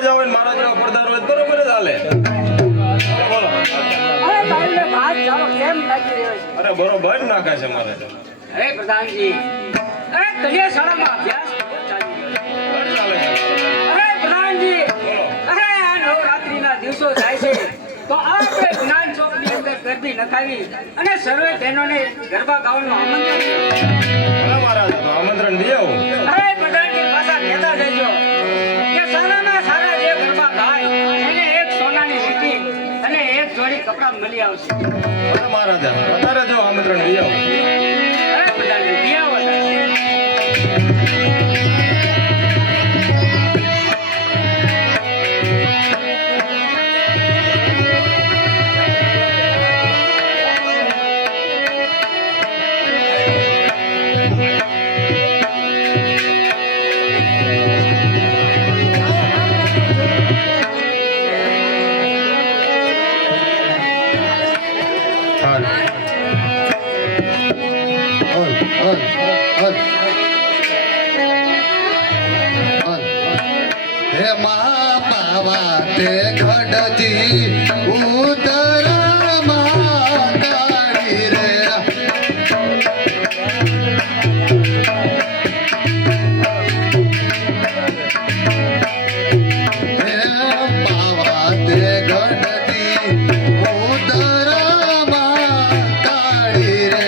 મહારાજા હોય મારા જેવા પડદાર હોય બરોબર જ હાલે. બોલો. અરે તારીને ભાત ચાલો કેમ લાગી રહ્યો છે? અરે બરોબર નાખે છે મારે. અરે પ્રધાનજી અરે કલિયા શાળામાં અભ્યાસ કેવો ચાલી રહ્યો છે? ચાલે છે. અરે પ્રધાનજી બોલો. અરે આ નવરાત્રીના દિવસો જાય છે તો આપણે જ્ઞાન ચોકની અંદર ગરબી નખાવી અને સર્વે બહેનોને ગરબા ગાવાનું આમંત્રણ અરે મહારાજા તો આમંત્રણ દે આવું. અરે પ્રધાનજી પાછા કહેતા જજો કે સારામાં સારા જે ગરબા ગાય એને એક સોનાની વીંટી અને એક જોડી કપડાં મળી આવશે. અરે મહારાજા અત્યારે જો આમંત્રણ દે આવું. અરે પ્રધાનજી દિયા વધારે હે મા બાવા તે ઘડતી ઉતરમાં કાઢી રે હે બાવા તે ઘડતી ઉતરમાં કાઢી રે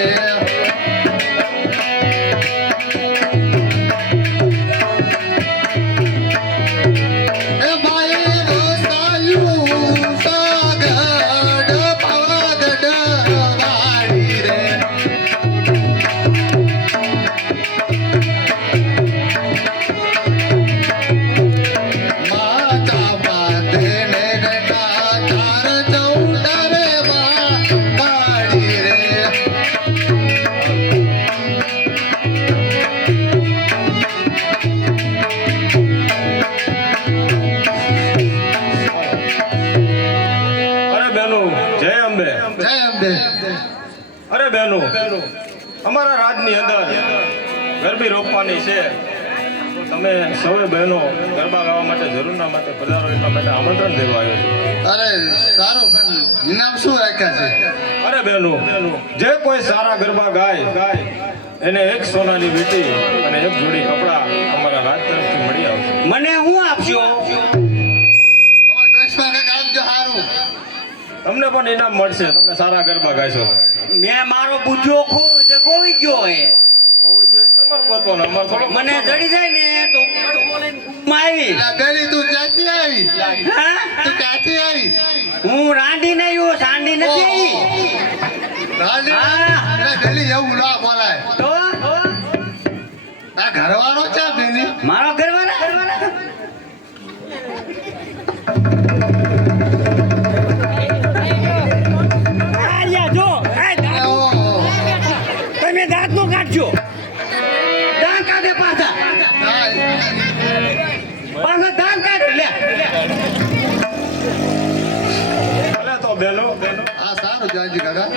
અરે બહેનો અમારા રાજની અંદર ગરબી રોપવાની છે તો તમે સૌએ બહેનો ગરબા ગાવા માટે જરૂરના માટે પધારો એટલા માટે આમંત્રણ દેવા આવ્યો છું. અરે સારું બેન ઇનામ શું રાખ્યા છે? અરે બહેનો જે કોઈ સારા ગરબા ગાય એને એક સોનાની વીંટી અને એક જોડી કપડા અમારા રાજ તરફથી મળી આવશે. મને હું આપજો? હવે દોસ્તમાં કંઈક આપજો હારું. તમને પણ ઇનામ મળશે તમે સારા ગરબા ગાશો તો. મેં મારો બુજો ખોઈ તે ગોવી ગયો હે. હોવું જોઈએ તમારે ગોતવાનો અમારે થોડો મને જડી જાય ને તો ઉકળ બોલીને કુકમાં આવી. એલા બેલી તું ક્યાંથી આવી? હા? તું ક્યાંથી આવી? હું રાંડી નહીં હું સાંડી નથી આવી. રાજી હા. એલા બેલી એવું ના બોલાય. તો આ ઘરવાળો છે બેલી? મારો ઘરવાળા જો ઓહો. તમે દાંત નો કાઢજો. દાંત કાઢે પાછા દાંત કાઢે લે. ભલે તો બહેનો આ સારું જાજી કાકા.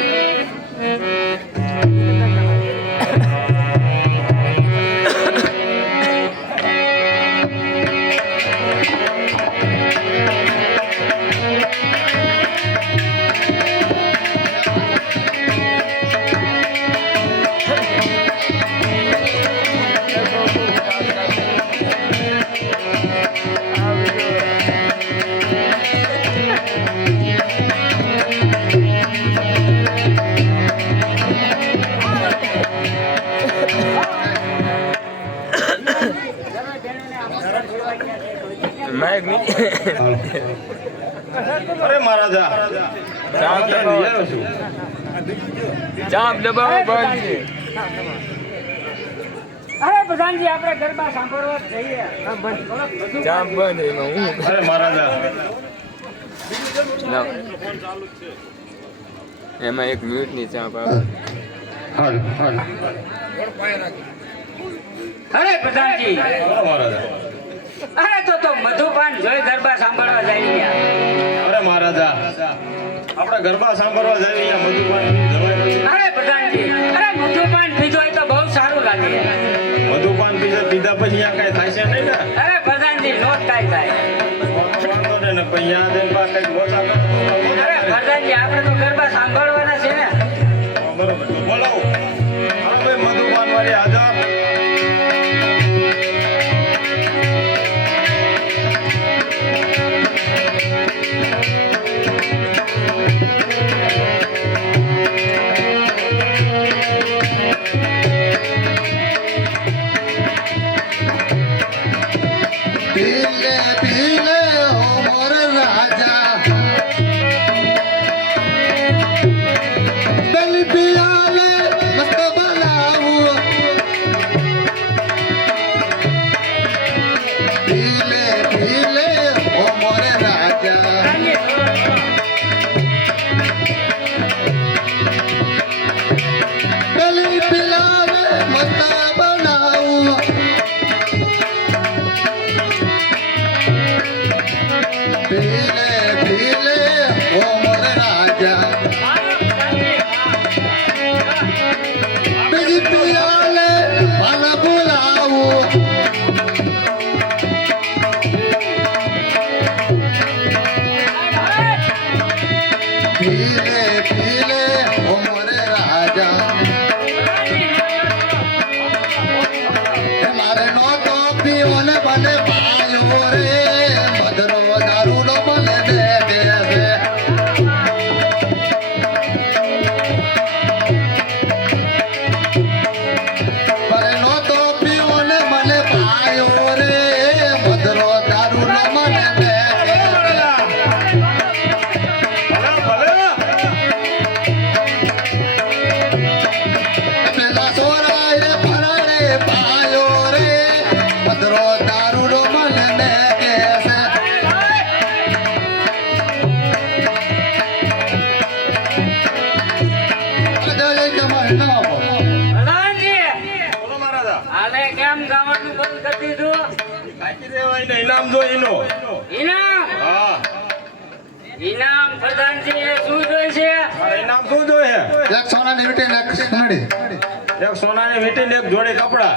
અરે મહારાજા ચાપ દબાવો બંધ છે. અરે પ્રધાનજી આપણે ગરબા સાંભળવા જઈએ. ચાપ બંધ એમાં હું અરે મહારાજા ના. એમાં 1 મિનિટની ચાપ આવે. હાલ હાલ. અરે પ્રધાનજી બોલો મહારાજા. અરે તો મધુપાન જોઈ ગરબા સાંભળવા જઈ ગયા. અરે મહારાજા આપણે ગરબા સાંભળવા જઈએ અહીંયા મધુપાન જવાય નથી. અરે પ્રધાનજી અરે મધુપાન પીધો હોય તો બહુ સારું લાગે. મધુપાન પીધા પછી અહીંયા કઈ થાય છે નહીં ને. અરે પ્રધાનજી નો જ કાંઈ થાય. પછી યા જઈને પાછા કંઈક ઓછા કરો તો અરે ઓછા કરે. પ્રધાનજી આપણે તો ગરબા સાંભળવાના છે ને બરોબર તો બોલાવો હા ભાઈ મધુપાન વાળી હાજર पीले पीले हो मोर राजा बल पियाले मस्त बनाऊ पीले पीले हो मोर राजा बल पियाले मस्त बनाऊ पीले पीले ओ मोर राजा बिज पियाले पाला बुलाओ पीले पीले ओ मोर राजा मारे नो तो पीओने बने पायो रे मधुरो दारू नो बने दे दे पर नो तो पीओने बने पायो रे मधुरो दारू नो बने दे दे પેલા સોરાય ફરાડે પાયો રે મધુરો દારૂ નો મને દે કેસે અજય જમાઈ ના હો પ્રધાનજી બોલો મહારાજા આને કેમ ગાવાનું બંધ કરી દીધું કાકી દેવાય ને ઇનામ જો એનો ઇનામ હા ઇનામ પ્રધાનજી એ શું જોઈ છે મારે ઇનામ શું જોઈએ એક સોનાની વીટી ને એક સોનાની એક સોનાની વીંટી ને એક જોડી કપડા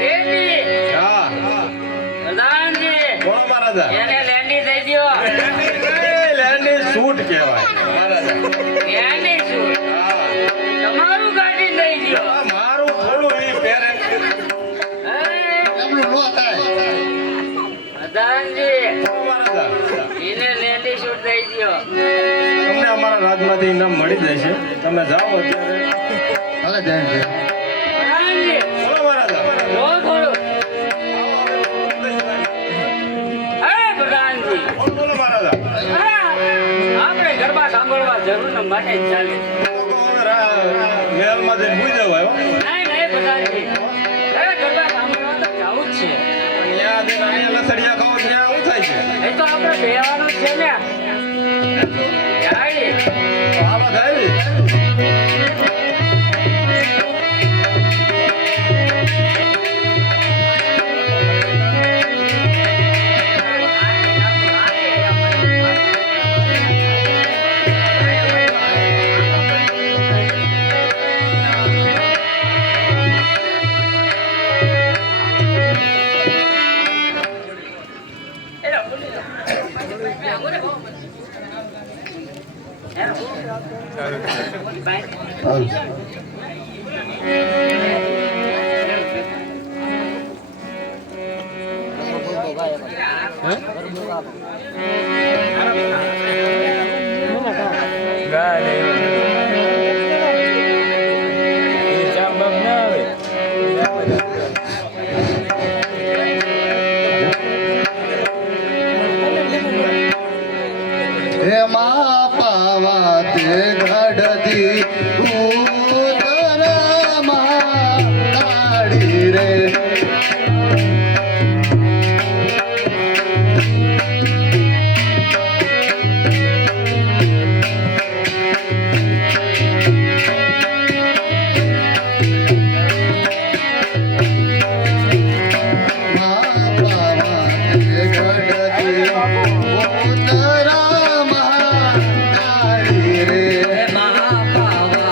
લેન્ડી હા પ્રધાનજી બોલો મહારાજા એને લેન્ડી દઈ દ્યો લેન્ડી સૂટ કહેવાય મહારાજા લેન્ડી શું હા તમારું ગાડી દઈ દ્યો આ મારું થોડું ઈ પહેરે હે? એમનું નો થાય પ્રધાનજી બોલો મહારાજા એને લેન્ડી શૂટ દઈ દ્યો તમને અમારા રાજમાંથી ઇનામ મળી જશે તમે જાઓ અત્યારે હવે જય જય પ્રધાનજી બોલો મહારાજા જો થોડું હે પ્રધાનજી બોલો બોલો મહારાજા હા, આપણે ગરબા સાંભળવા જરૂર માટે જ ચાલે મહેલમાં જઈને ભૂઈ જવાય હો નહીં નહીં પ્રધાનજી હવે ગરબા સાંભળવા તો જવું જ છે ત્યાં જઈને અહીંયા લસડિયા ખાઓ ત્યાં શું થાય છે એ તો આપણે બેવાનું જ છે ને જાય. હાલો થાય ગાલે એ ચા બાપ ના આવે હે મા પાવા તે ગઢથી ઉતરમાં કાઢી રે મહાપાવા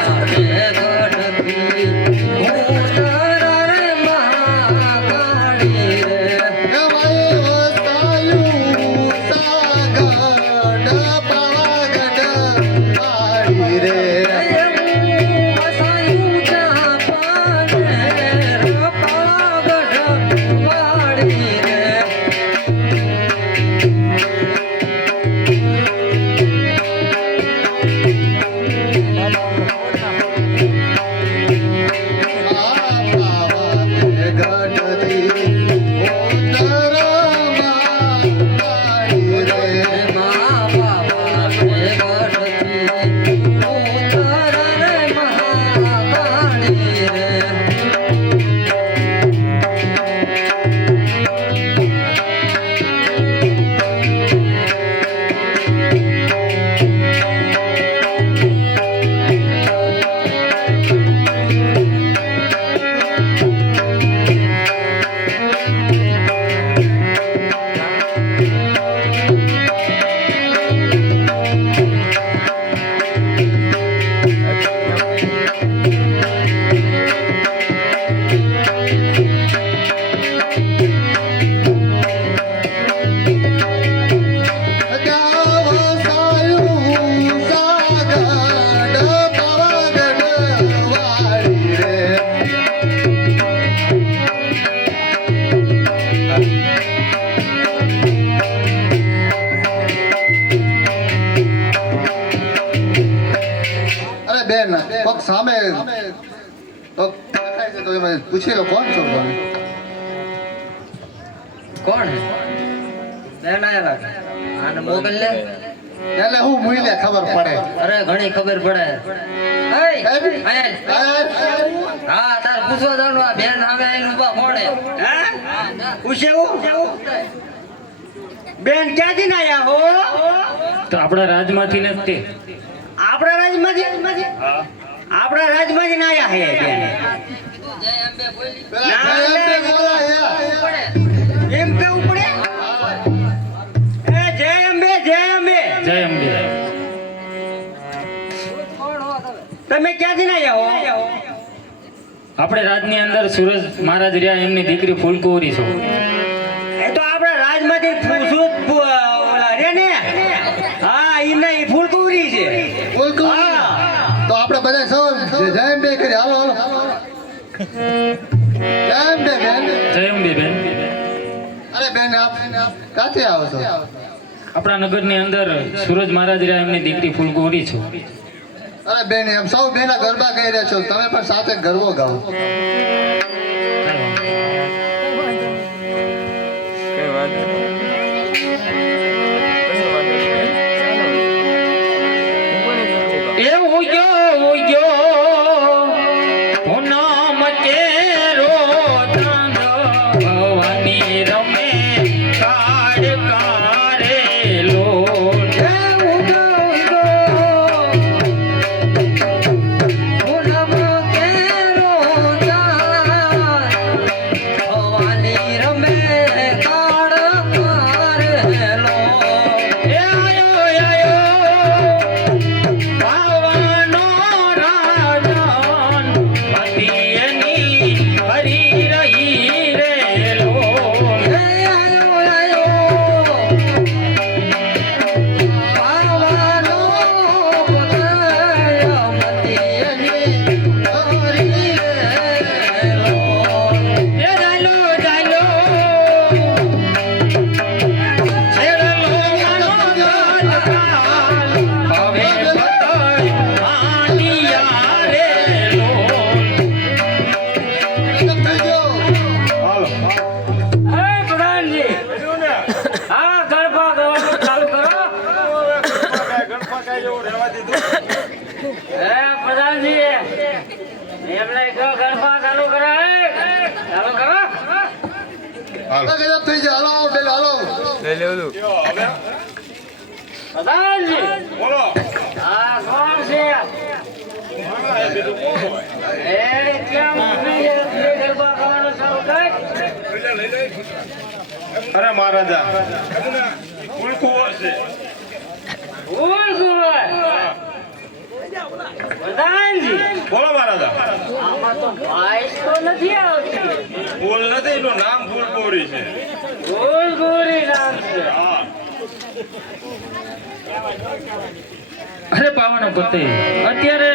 બેન કોક સામે કોક દેખાય છે તો એમાં પૂછી લો કોણ છો તમે કોણ બેન આયા આને મોકલ લે એટલે હું મુઈને ખબર પડે અરે ઘણી ખબર પડે હા તાર પૂછવા જવાનું આ બેન સામે આવીને ઊભા કોણે હે પૂછેવું બેન ક્યાંથી ના આયા હો તો આપણા રાજમાંથી ને તે આપણા રાજમાંથી આપણા રાજમાંથી ના આયા હે બેન પેલા જય અંબે બોલા એમ કેવું પડે એ જય અંબે જય અંબે તમે ક્યાંથી ના આયા હો આપણે રાજની અંદર સૂરજ મહારાજ રહ્યા એમની દીકરી ફૂલકુંવરી છો એ તો આપણા રાજમાંથી ઓલા રે ને હા ઈ ફૂલકુંવરી છે બોલતું તો આપણે બધા સૌ જય અંબે કરી હાલો હાલો જય અંબે બેન જય અંબે બેન અરે બેન આપ ક્યાંથી આવો છો આપણા નગરની અંદર સૂરજ મહારાજ રહ્યા એમની દીકરી ફૂલકુંવરી છો અરે બેન એમ સૌ બેના ગરબા ગાઈ રહ્યા છો તમે પણ સાથે ગરબો ગાઓ ગજબ થઈ જાય હાલો બેન હાલો બોલો હા કોણ છે એ કેમ ગરબા ગાવાનું શરૂ કર અરે મહારાજા ફૂલકુંવર છે પ્રધાનજી બોલો મહારાજા આમાં તો વાઇસ તો નથી આવતી ફૂલ નથી એનું નામ ફૂલકુંવરી છે ફૂલકુંવરી નામ છે હા અરે પાવાનો પતે અત્યારે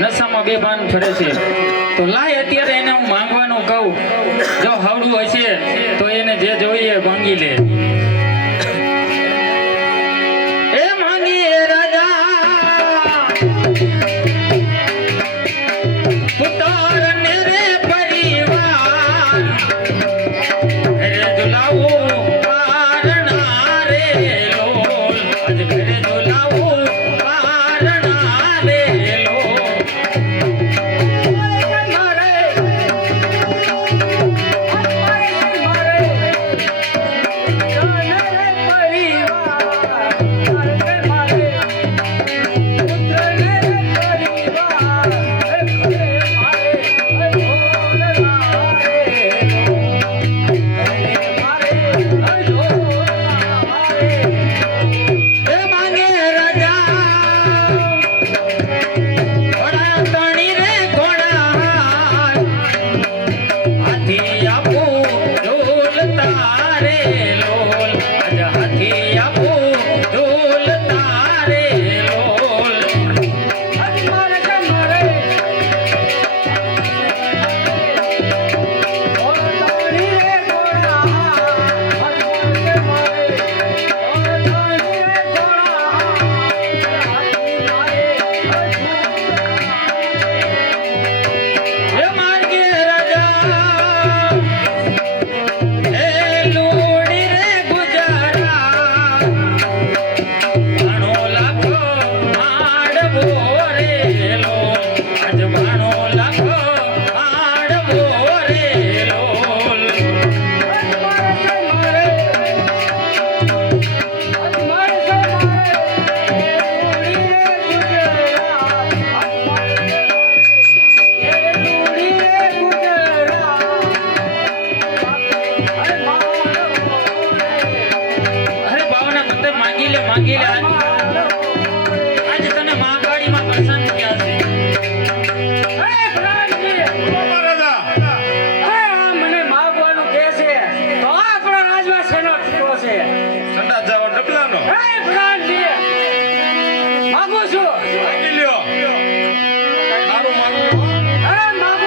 નશામાં બેભાન ફરે છે તો લાય અત્યારે એને હું માંગવાનું કહું જો હવડું હશે તો એને જે જોઈએ માંગી લે